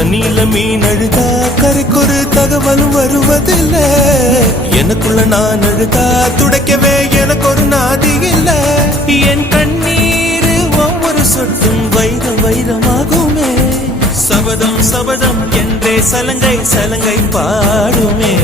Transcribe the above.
தண்ணியில மீன் அழுதா கரைக்கொரு தகவலும் வருவதில்லை. எனக்குள்ள நான் அழுதா துடைக்கவே எனக்கு ஒரு நாதி இல்லை. என் கண்ணீர் ஒவ்வொரு சொட்டும் வைரம் வைரமாகுமே. சபதம் சபதம் என்றே சலங்கை சலங்கை பாடுமே.